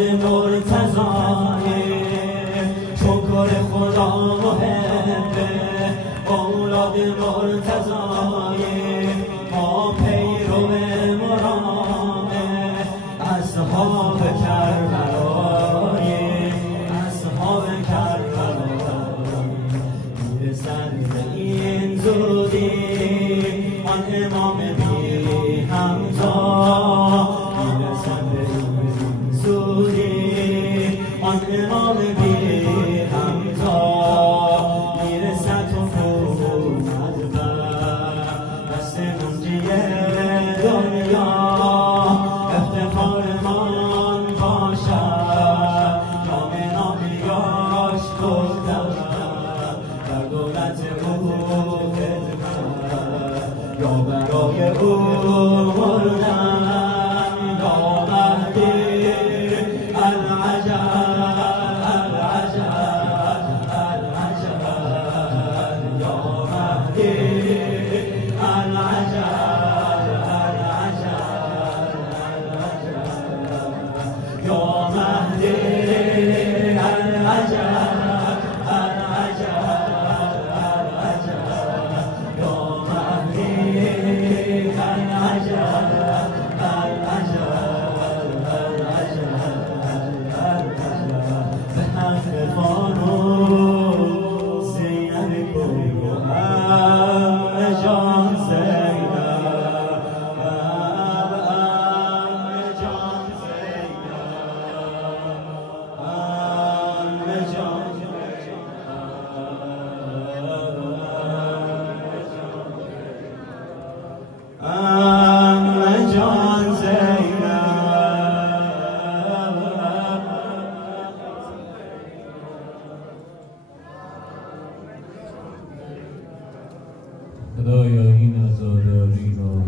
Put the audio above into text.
اولاد مرتضای شکر خدا محبه اولاد مرتضای ما پیرو مرامه اصحاب کربلای اصحاب کربلای میرسند به این زودی آن امام بی همتا میرسند به این زودی آن امام بی همتا میرسد و اومد بر دست منجی دنیا افتخارمان باشد نام نامیاش گفتم در دولت او خدمت یا برای او مردم یا مهدی العجب العجب العجب یا مهدی العجب یا مهدی العجب العجب العجب یا مهدی العجب العجب العجب به حق فانوس زینب گوهر جان خدایا این عزاداری را